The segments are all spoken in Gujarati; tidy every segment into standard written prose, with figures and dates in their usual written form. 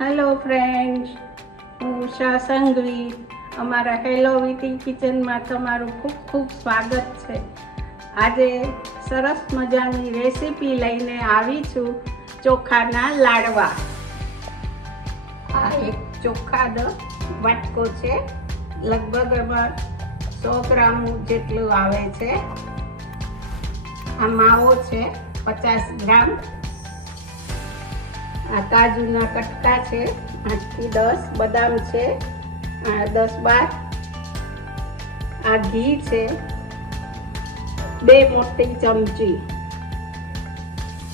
હેલો ફ્રેન્ડ્સ, હું ઉષા સંઘવી. અમારા હેલો વિટી કિચનમાં તમારું ખૂબ ખૂબ સ્વાગત છે. આજે સરસ મજાની રેસીપી લઈને આવી છું, ચોખાના લાડવા. આ એક ચોખાનો વાટકો છે, લગભગ એમાં 100 ગ્રામ જેટલું આવે છે. આ માવો છે 50 ગ્રામ. આ કાજુના કટકા છે 8 થી 10, બદામ છે 10-12. આ ઘી છે 2 મોટી ચમચી.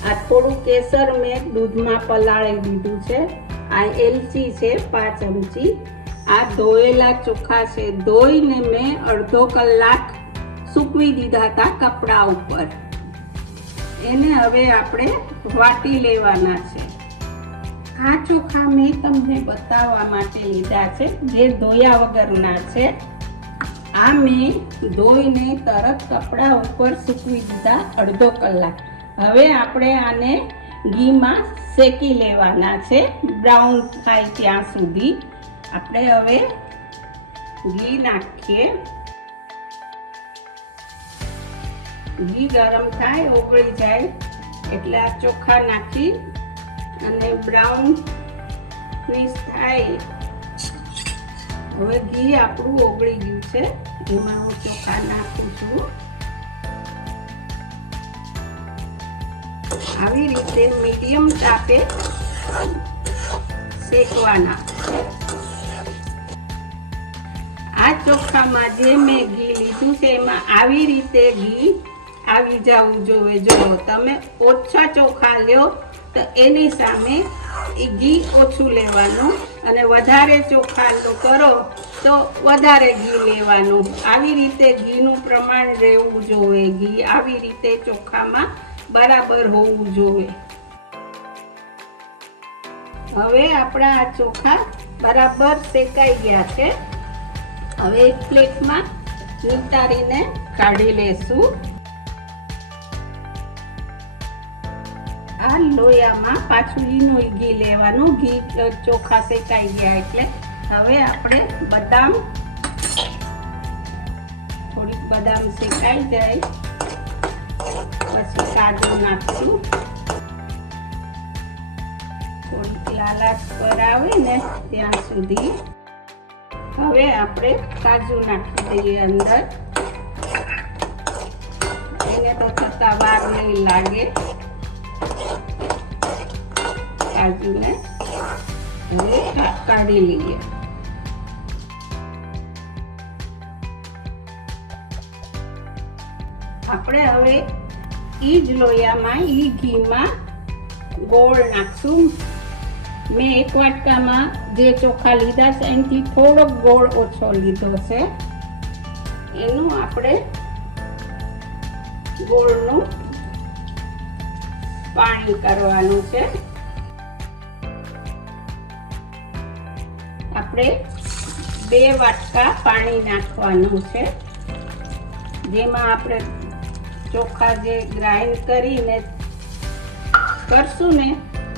આ થોડું કેસર મેં દૂધમાં પલાળી દીધું છે. આ એલચી છે 5 ચમચી. આ ધોયેલા ચોખા છે, ધોઈને મેં અડધો કલાક સૂકવી દીધા હતા કપડા ઉપર. એને હવે આપણે વાટી લેવાના છે. આ ચોખા મેં તમને બતાવવા માટે લીધા છે, જે ધોયા વગરના છે. આ મેં ધોઈને તરત કપડા ઉપર સૂકવી દીધા અડધો કલાક. હવે આપણે આને ઘીમાં શેકી લેવાના છે, બ્રાઉન થાય ત્યાં સુધી. આપણે હવે ઘી નાખીએ. ઘી ગરમ થાય, ઓગળી જાય એટલે આ ચોખા નાખી અને બ્રાઉન થાય. હવે ઘી આપણું ઓગળી ગયું છે, એમાં હું ચોખા નાખું છું. આવી રીતે મીડિયમ તાપે શેકવાના. આ ચોખામાં જે મેં ઘી લીધું છે એમાં આવી રીતે ઘી આવી જવું જોઈએ. જો તમે ઓછા ચોખા લ્યો તો એની સામે એ ઘી ઓછું લેવાનું, અને વધારે ચોખા કરો તો વધારે ઘી લેવાનું. આવી રીતે ઘીનું પ્રમાણ રહેવું જોઈએ. ઘી આવી રીતે ચોખામાં બરાબર હોવું જોઈએ. હવે આપણા આ ચોખા બરાબર શેકાઈ ગયા છે. હવે એક પ્લેટમાં નિતારીને કાઢી લેશું. આ લોયામાં પાછું ઈનું ઘી લેવાનું. ઘી ચોખા શેકાઈ ગયા એટલે હવે આપણે બદામ, થોડીક બદામ શેકાઈ જાય પછી કાજુ નાખશું. થોડીક લાલાશ પર આવે ને ત્યાં સુધી હવે આપણે કાજુ નાખી દઈએ અંદર. એને તો થતા વાર નહીં લાગે. કાજુને હવે કાઢી લઈએ. આપણે હવે ઈ જ લોયામાં, ઈ ઘીમાં ગોળ નાખશું. મેં એક વાટકામાં જે ચોખા લીધા છે એનાથી થોડોક ગોળ ઓછો લીધો છે. એનું આપણે ગોળનું પાણી કરવાનું છે. આપણે 2 વાટકા પાણી નાખવાનું છે, જેમાં આપણે ચોખા જે ગ્રાઇન્ડ કરીને કરશું ને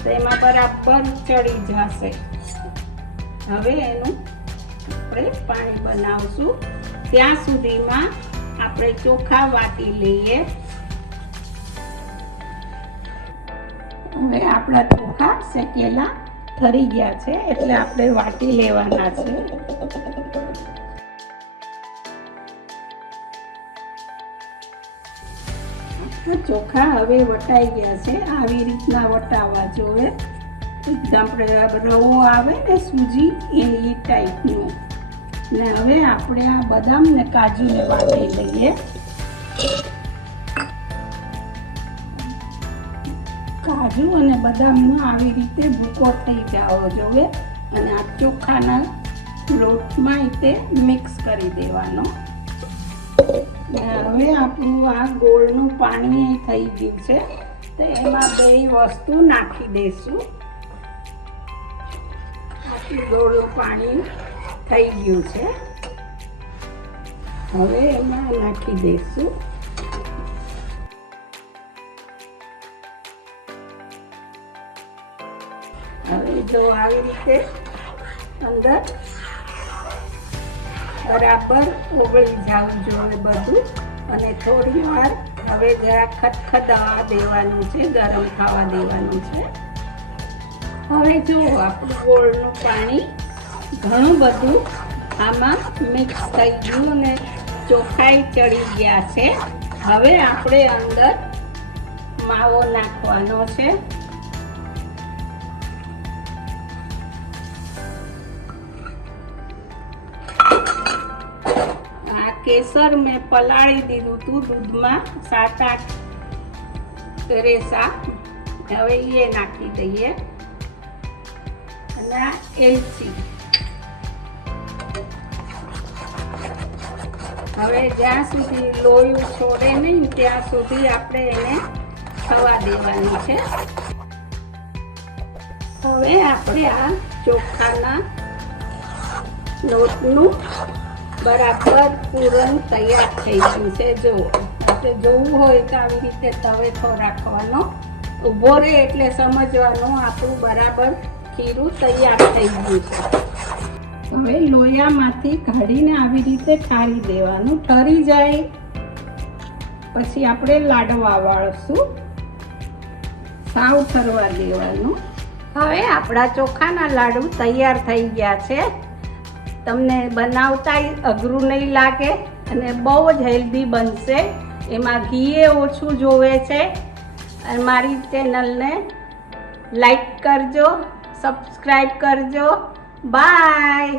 તેમાં બરાબર ચડી જશે. હવે એનું આપણે પાણી બનાવશું. ત્યાં સુધીમાં આપણે ચોખા વાટી લઈએ. હવે આપણા ચોખા શેકેલા ઠરી ગયા છે એટલે આપણે વાટી લેવાના છે. ચોખા હવે વટાઈ ગયા છે. આવી રીતના વટાવવા જોઈએ. એકદમ રવો આવે ને સૂજી એ ટાઈપનું. ને હવે આપણે આ બદામ ને કાજુને વાટી લઈએ. કાજુ અને બદામનો આવી રીતે ભૂકો થઈ જવો જોઈએ, અને આ ચોખાના લોટમાં તે મિક્સ કરી દેવાનો. હવે આપણું આ ગોળનું પાણી થઈ ગયું છે, તો એમાં 2 વસ્તુ નાખી દઈશું. આટલું ગોળનું પાણી થઈ ગયું છે. હવે એમાં નાખી દઈશું. હવે જો આવી રીતે અંદર બરાબર ઓગળી જવું જોઈએ બધું. અને થોડી વાર હવે જરા ખદખદાવા દેવાનું છે, ગરમ થવા દેવાનું છે. હવે જો આપણું ગોળનું પાણી ઘણું બધું આમાં મિક્સ થઈ ગયું અને ચોખાઈ ચડી ગયા છે. હવે આપણે અંદર માવો નાખવાનો છે. આ કેસર મેં પલાળી દીધું હતું દૂધમાં 7-8 રેસા. હવે એ નાખી દઈએ. અને એલચી. હવે જ્યાં સુધી લોહી છોડે નહીં ત્યાં સુધી આપણે એને થવા દેવાનું છે. હવે આપણે આ ચોખાના લોટનું બરાબર પૂરણ તૈયાર થઈ ગયું છે. જો આપણે જોવું હોય તો આવી રીતે તવેથો રાખવાનો, ઊભો રહે એટલે સમજવાનું આપણું બરાબર ખીરું તૈયાર થઈ ગયું છે. હવે લોયામાંથી કાઢીને આવી રીતે ઠારી દેવાનું. ઠરી જાય પછી આપણે લાડવા વાળશું. સાવ ઠરવા દેવાનું. હવે આપણા ચોખાના લાડુ તૈયાર થઈ ગયા છે. તમને બનાવતાય અઘરું નહીં લાગે અને બહુ જ હેલ્ધી બનશે. એમાં ઘીએ ઓછું જોવે છે. અને મારી ચેનલને લાઈક કરજો, સબસ્ક્રાઈબ કરજો. બાય.